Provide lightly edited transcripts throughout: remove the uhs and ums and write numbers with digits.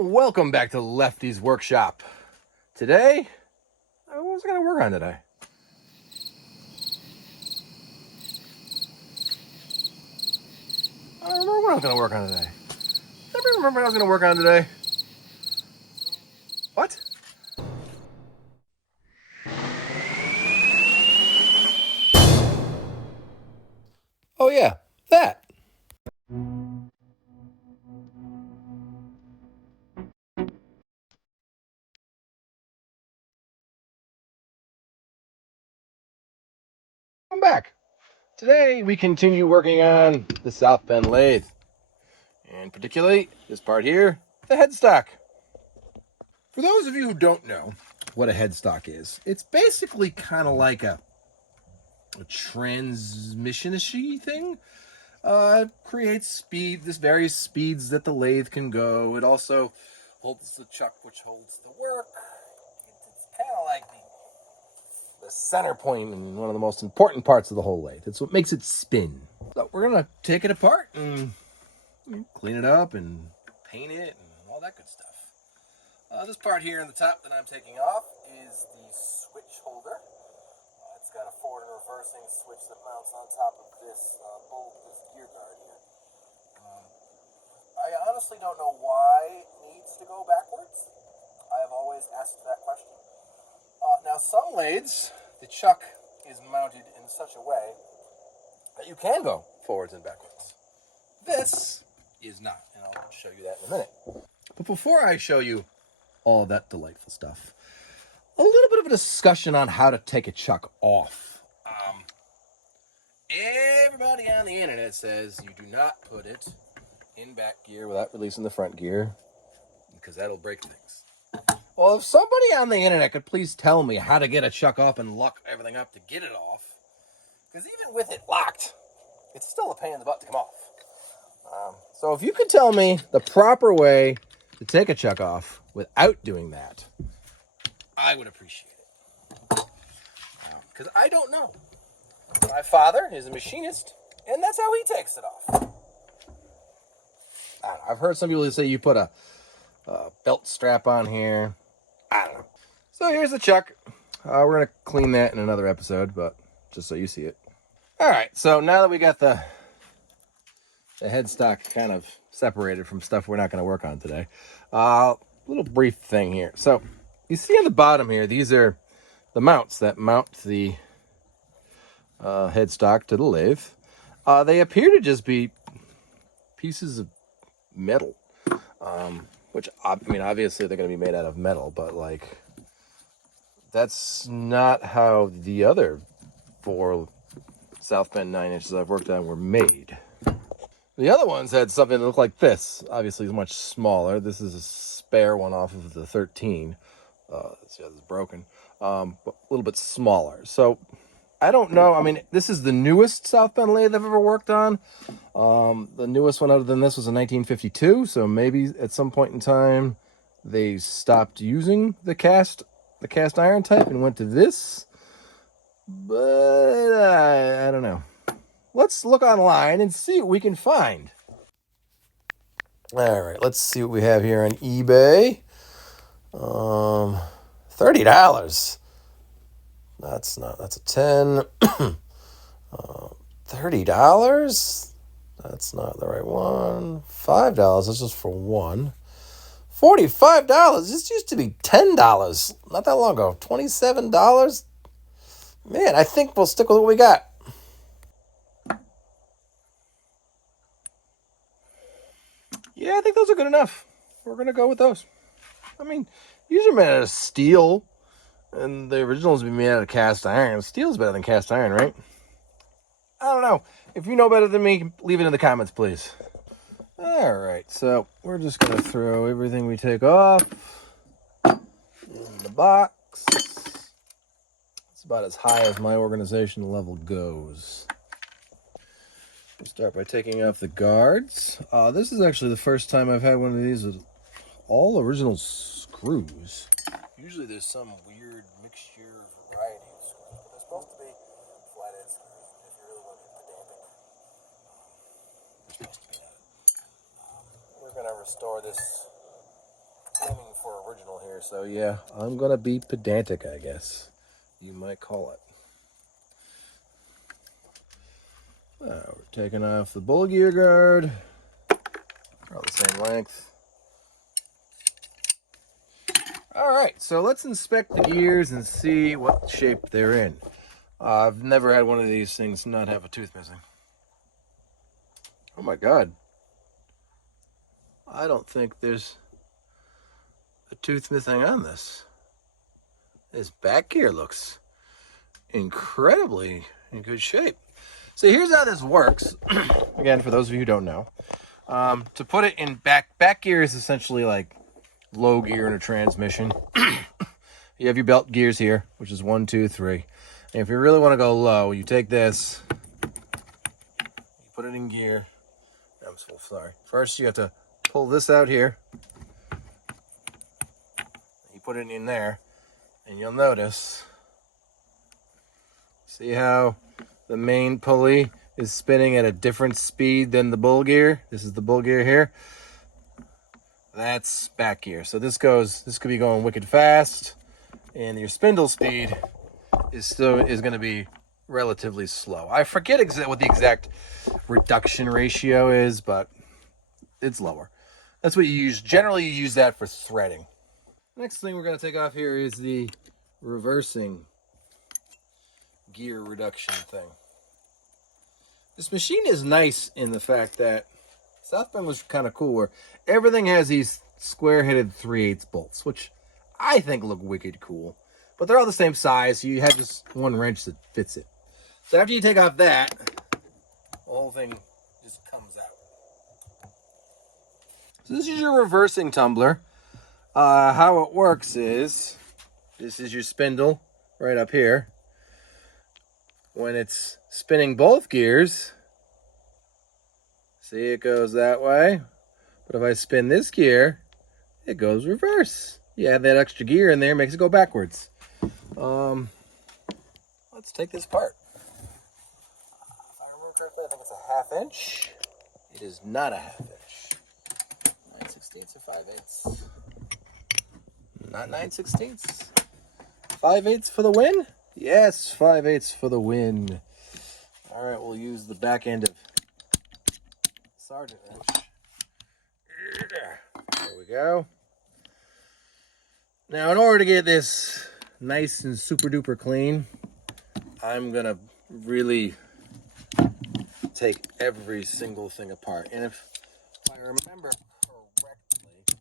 Welcome back to Lefty's Workshop. Today, what was I going to work on today? I don't remember what I was going to work on today. Never remember what I was going to work on today. What? Oh yeah, that. I'm back. Today we continue working on the South Bend lathe. And particularly this part here, the headstock. For those of you who don't know what a headstock is, it's basically kind of like a transmission-ishy thing. Creates speed, this various speeds that the lathe can go. It also holds the chuck, which holds the work. It's kind of like the center point and one of the most important parts of the whole lathe. It's what makes it spin. So we're gonna take it apart and clean it up and paint it and all that good stuff. This part here on the top that I'm taking off is the switch holder. It's got a forward and reversing switch that mounts on top of this bolt, this gear guard here. I honestly don't know why it needs to go backwards. I have always asked that question. Now, some lathes, the chuck is mounted in such a way that you can go forwards and backwards. This is not, and I'll show you that in a minute. But before I show you all that delightful stuff, a little bit of a discussion on how to take a chuck off. Everybody on the internet says you do not put it in back gear without releasing the front gear because that'll break things. Well, if somebody on the internet could please tell me how to get a chuck off and lock everything up to get it off, because even with it locked, it's still a pain in the butt to come off. So if you could tell me the proper way to take a chuck off without doing that, I would appreciate it. Because I don't know. My father is a machinist, and that's how he takes it off. I don't know, I've heard some people say you put a belt strap on here. I don't know. So here's the chuck. We're going to clean that in another episode, but just so you see it. All right, so now that we got the headstock kind of separated from stuff we're not going to work on today, little brief thing here. So you see on the bottom here, these are the mounts that mount the headstock to the lathe. They appear to just be pieces of metal, which, I mean, obviously they're going to be made out of metal, but like, that's not how the other 4 South Bend 9-inches I've worked on were made. The other ones had something that looked like this. Obviously, it's much smaller. This is a spare one off of the 13. This is broken, but a little bit smaller. So I don't know. I mean, this is the newest South Bend lathe I've ever worked on. The newest one other than this was in 1952. So maybe at some point in time they stopped using the cast iron type and went to this. But I don't know. Let's look online and see what we can find. All right, let's see what we have here on eBay. $30. That's a 10. $30? That's not the right one. $5. That's just for one. $45. This used to be $10 not that long ago. $27. Man, I think we'll stick with what we got. Yeah, I think those are good enough. We're going to go with those. I mean, these are made out of steel, and the originals would be made out of cast iron. Steel's better than cast iron, right? I don't know. If you know better than me, leave it in the comments, please. All right, so we're just going to throw everything we take off in the box. It's about as high as my organization level goes. We'll start by taking off the guards. This is actually the first time I've had one of these with all original screws. Usually there's some weird mixture variety of screws, but they're supposed to be flathead screws if you really want to get pedantic. They're supposed to be that. We're going to restore this for original here, so yeah, I'm gonna be pedantic, I guess you might call it. We're taking off the bull gear guard. They're all the same length. All right, so let's inspect the gears and see what shape they're in. I've never had one of these things not have a tooth missing. Oh my God. I don't think there's a tooth missing on this. This back gear looks incredibly in good shape. So here's how this works. Again, for those of you who don't know, to put it in back gear is essentially like low gear in a transmission. You have your belt gears here, which is 1, 2, 3. And if you really want to go low, you take this, you put it in gear. I'm so sorry. First, you have to pull this out here. You put it in there, and you'll notice. See how the main pulley is spinning at a different speed than the bull gear? This is the bull gear here. That's back gear. So this could be going wicked fast, and your spindle speed is going to be relatively slow. I forget what the exact reduction ratio is, but it's lower. That's what you use. Generally, you use that for threading. Next thing we're going to take off here is the reversing gear reduction thing. This machine is nice in the fact that South Bend was kind of cool, where everything has these square-headed 3/8 bolts, which I think look wicked cool. But they're all the same size, so you have just one wrench that fits it. So after you take off that, the whole thing just comes out. So this is your reversing tumbler. How it works is, this is your spindle right up here. When it's spinning both gears, see, it goes that way. But if I spin this gear, it goes reverse. You add that extra gear in there, makes it go backwards. Let's take this apart. If I remember correctly, I think it's a 1/2 inch. It is not a 1/2 inch. 9/16 or 5/8. Not 9/16. 5/8 for the win? Yes, 5/8 for the win. All right, we'll use the back end of Sergeant wrench. There we go. Now, in order to get this nice and super duper clean, I'm gonna really take every single thing apart. And if I remember correctly,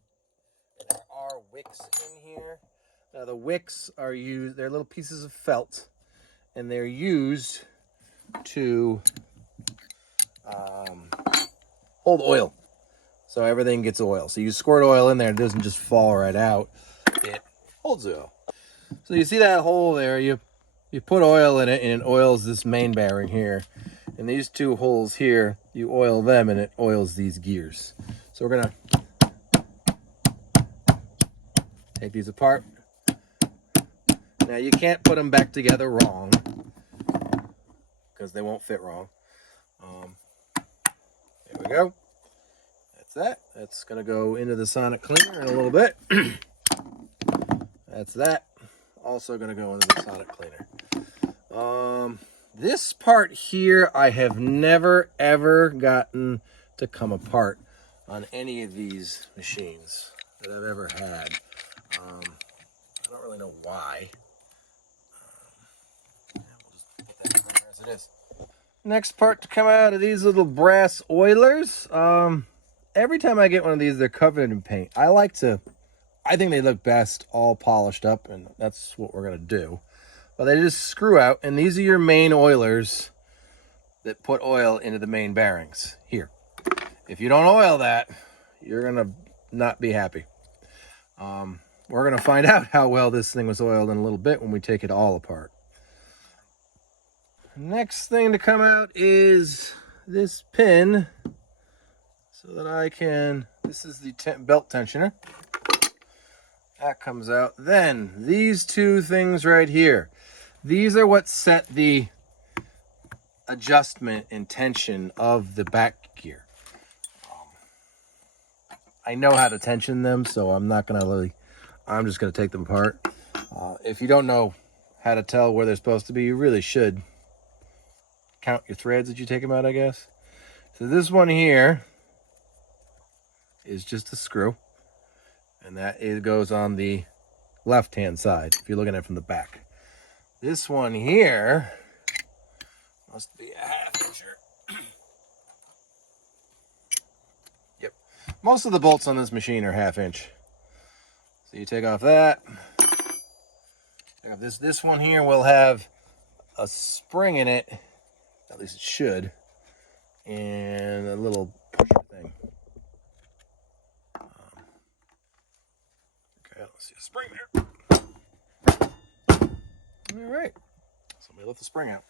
there are wicks in here. Now the wicks are used, they're little pieces of felt, and they're used to hold oil. So everything gets oil. So you squirt oil in there, it doesn't just fall right out. It holds oil. So you see that hole there, you put oil in it, and it oils this main bearing here. And these two holes here, you oil them, and it oils these gears. So we're gonna take these apart. Now you can't put them back together wrong, because they won't fit wrong. There we go. That's that. That's gonna go into the sonic cleaner in a little bit. That's that. Also gonna go into the sonic cleaner. This part here, I have never ever gotten to come apart on any of these machines that I've ever had. I don't really know why. We'll just put that in there as it is. Next part to come out of these little brass oilers. Every time I get one of these, they're covered in paint. I think they look best all polished up, and that's what we're gonna do. But they just screw out, and these are your main oilers that put oil into the main bearings here. If you don't oil that, you're gonna not be happy. We're gonna find out how well this thing was oiled in a little bit when we take it all apart. Next thing to come out is this pin, so that I can, this is the belt tensioner. That comes out. Then these two things right here. These are what set the adjustment and tension of the back gear. I know how to tension them, so I'm not going to really I'm just going to take them apart. If you don't know how to tell where they're supposed to be, you really should count your threads as you take them out, I guess. So this one here is just a screw, and that it goes on the left-hand side if you're looking at it from the back. This one here must be a 1/2 incher. Yep. Most of the bolts on this machine are 1/2 inch. So you take off that. This one here will have a spring in it, at least it should, and a little pusher thing. Okay, let's see a spring there. All right, somebody let the spring out.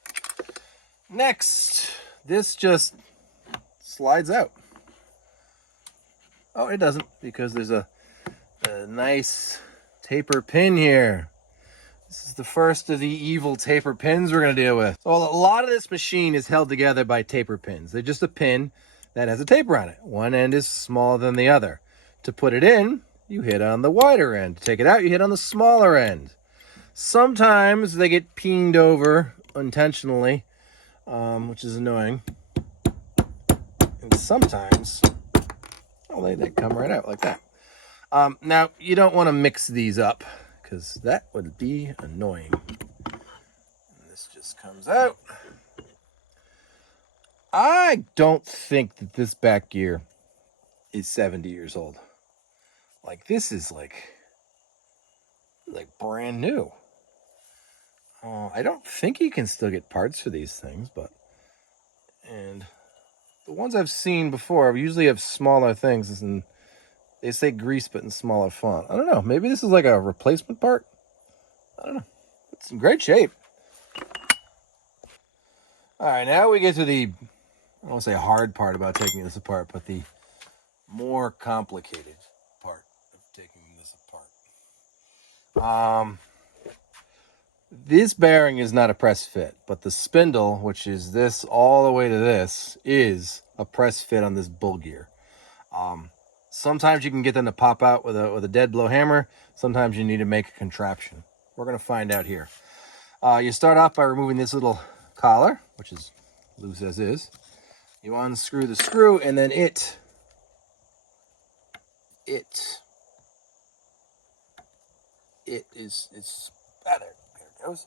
Next, this just slides out. Oh, it doesn't, because there's a nice taper pin here. This is the first of the evil taper pins we're going to deal with. So a lot of this machine is held together by taper pins. They're just a pin that has a taper on it. One end is smaller than the other. To put it in, you hit on the wider end. To take it out, you hit on the smaller end. Sometimes they get peened over intentionally, which is annoying. And sometimes, oh, they come right out like that. Now, you don't want to mix these up, because that would be annoying. And this just comes out. I don't think that this back gear is 70 years old. Like, this is like brand new. I don't think you can still get parts for these things, and the ones I've seen before usually have smaller things, and they say grease but in smaller font. I don't know. Maybe this is like a replacement part. I don't know. It's in great shape. All right, now we get to the, I don't want to say hard part about taking this apart, but the more complicated part of taking this apart. This bearing is not a press fit, but the spindle, which is this all the way to this, is a press fit on this bull gear. Sometimes you can get them to pop out with a dead blow hammer. Sometimes you need to make a contraption. We're going to find out here. You start off by removing this little collar, which is loose as is. You unscrew the screw, and then it's there it goes.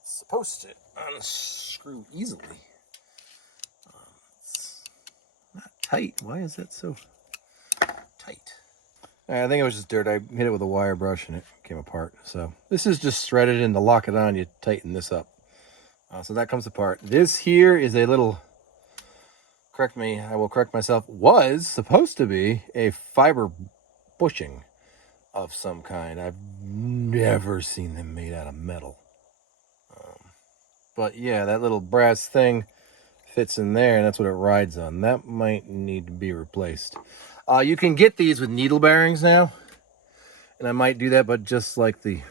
It's supposed to unscrew easily. It's not tight. Why is that so tight? I think it was just dirt. I hit it with a wire brush and it came apart. So this is just threaded, and to lock it on, you tighten this up. So that comes apart. This here is a little, correct me, I will correct myself, was supposed to be a fiber bushing of some kind. I've never seen them made out of metal. But yeah, that little brass thing fits in there, and that's what it rides on. That might need to be replaced. You can get these with needle bearings now, and I might do that, but just like the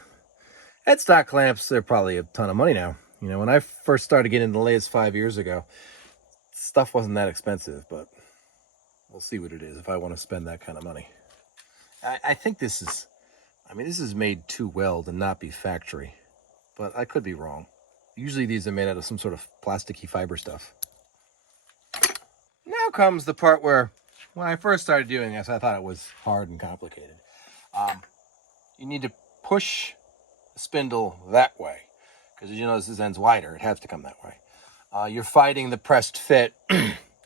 headstock clamps, they're probably a ton of money now. You know, when I first started getting into lathes 5 years ago, stuff wasn't that expensive, but we'll see what it is if I want to spend that kind of money. I think this is made too well to not be factory, but I could be wrong. Usually these are made out of some sort of plasticky fiber stuff. Now comes the part where, when I first started doing this, I thought it was hard and complicated. You need to push the spindle that way, because as you know, this end's wider. It has to come that way. You're fighting the pressed fit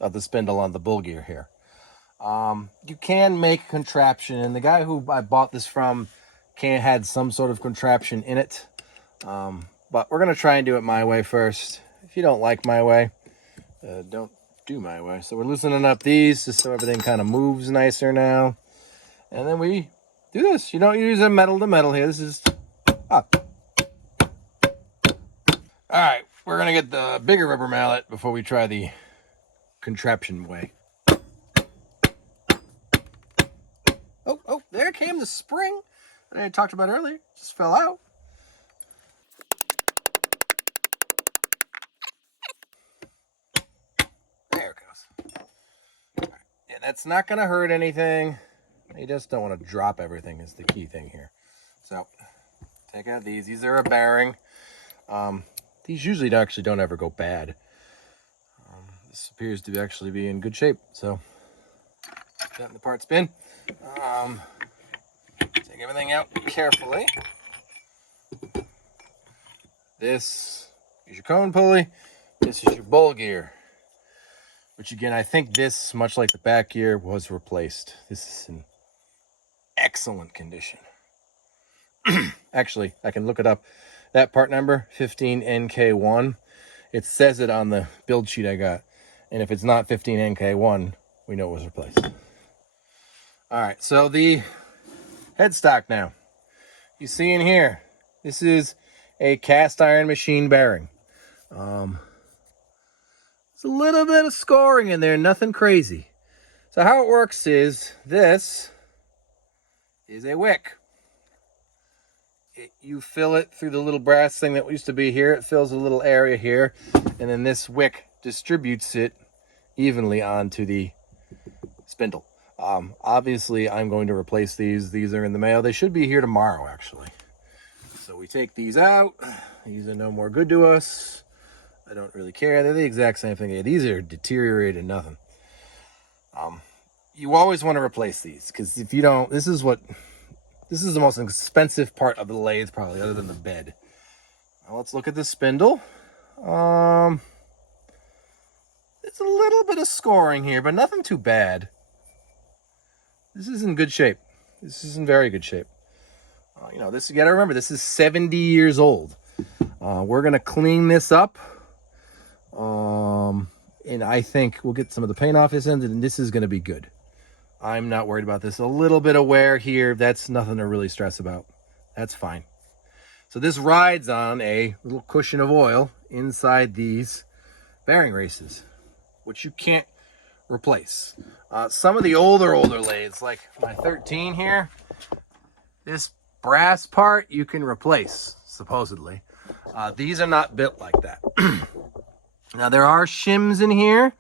of the spindle on the bull gear here. You can make a contraption, and the guy who I bought this from had some sort of contraption in it. But we're going to try and do it my way first. If you don't like my way, don't do my way. So we're loosening up these just so everything kind of moves nicer now. And then we do this. You don't use a metal to metal here. This is up. All right, we're going to get the bigger rubber mallet before we try the contraption way. Oh, there came the spring that I talked about earlier. Just fell out. There it goes. All right. Yeah, that's not going to hurt anything. You just don't want to drop everything is the key thing here. So take out these. These are a bearing. These usually actually don't ever go bad. This appears to actually be in good shape. So put that in the parts bin. Take everything out carefully. This is your cone pulley. This is your bowl gear. Which again, I think this, much like the back gear, was replaced. This is in excellent condition. Actually, I can look it up. That part number, 15NK1, it says it on the build sheet I got. And if it's not 15NK1, we know it was replaced. All right, so the headstock now. You see in here, this is a cast iron machine bearing. It's a little bit of scoring in there, nothing crazy. So how it works is, this is a wick. You fill it through the little brass thing that used to be here. It fills a little area here, and then this wick distributes it evenly onto the spindle. Obviously, I'm going to replace these. These are in the mail. They should be here tomorrow, actually. So we take these out. These are no more good to us. I don't really care. They're the exact same thing. These are deteriorated nothing. You always want to replace these, because if you don't, this is the most expensive part of the lathe, probably, other than the bed. Now let's look at the spindle. It's a little bit of scoring here, but nothing too bad. This is in good shape. This is in very good shape. You know, this, you gotta remember, this is 70 years old. We're gonna clean this up. And I think we'll get some of the paint off this end, and this is gonna be good. I'm not worried about this. A little bit of wear here, that's nothing to really stress about. That's fine. So this rides on a little cushion of oil inside these bearing races, which you can't replace. Some of the older lathes, like my 13 here, this brass part you can replace, supposedly. These are not built like that. Now there are shims in here,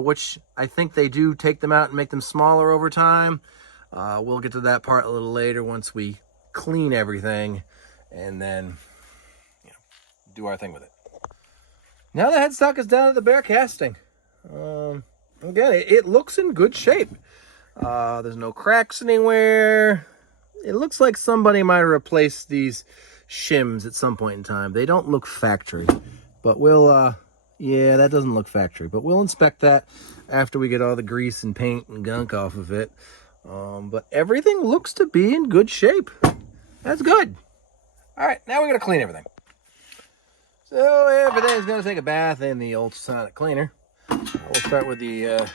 which I think they do take them out and make them smaller over time. We'll get to that part a little later once we clean everything and then, you know, do our thing with it. Now the headstock is down to the bare casting. Again, it looks in good shape. There's no cracks anywhere. It looks like somebody might replace these shims at some point in time. They don't look factory, but we'll, yeah, that doesn't look factory, but we'll inspect that after we get all the grease and paint and gunk off of it. But everything looks to be in good shape. That's good. All right, now we're gonna clean everything. So everything's gonna take a bath in the ultrasonic cleaner. We'll start with the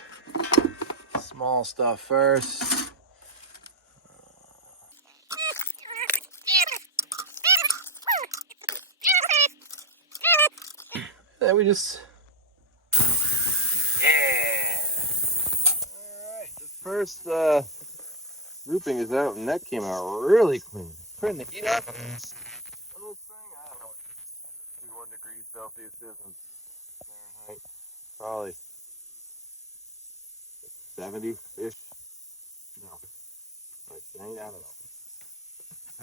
small stuff first. Then we just, yeah. All right, the first grouping is out, and that came out really clean. Turn the heat up. This thing, I don't know what 51 degrees Celsius is in Fahrenheit. Probably 70-ish. No, like 90, I don't know.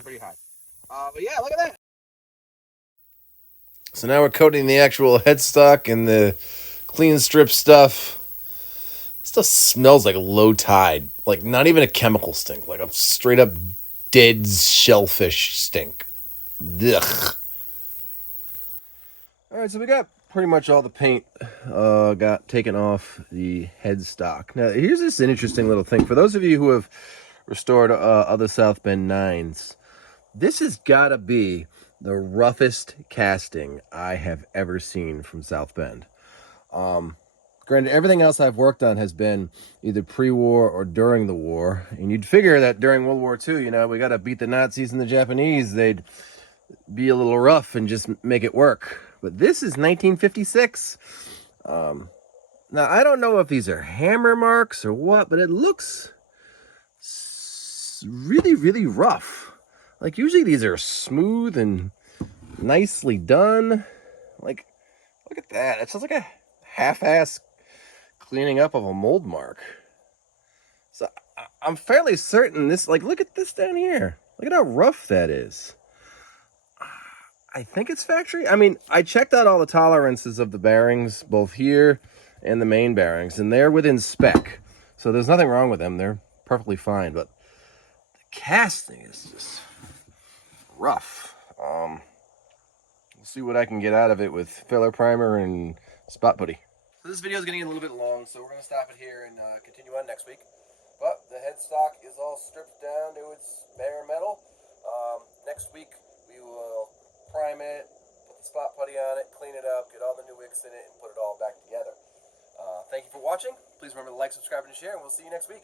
Pretty high. But yeah, look at that. So now we're coating the actual headstock and the clean strip stuff. Stuff smells like low tide. Like not even a chemical stink. Like a straight up dead shellfish stink. Ugh. Alright, so we got pretty much all the paint got taken off the headstock. Now here's this interesting little thing. For those of you who have restored other South Bend 9s, this has got to be the roughest casting I have ever seen from South Bend. Granted, everything else I've worked on has been either pre-war or during the war. And you'd figure that during World War II, you know, we got to beat the Nazis and the Japanese. They'd be a little rough and just make it work. But this is 1956. Now, I don't know if these are hammer marks or what, but it looks really, really rough. Like, usually these are smooth and nicely done. Like, look at that. It sounds like a half-ass cleaning up of a mold mark. So I'm fairly certain this, like, look at this down here. Look at how rough that is. I think it's factory. I mean, I checked out all the tolerances of the bearings, both here and the main bearings, and they're within spec. So there's nothing wrong with them. They're perfectly fine, but the casting is just rough. We'll see what I can get out of it with filler primer and spot putty. So this video is getting a little bit long, so we're going to stop it here and continue on next week. But the headstock is all stripped down to its bare metal. Next week we will prime it, put the spot putty on it, clean it up, get all the new wicks in it, and put it all back together. Thank you for watching. Please remember to like, subscribe, and share, and we'll see you next week.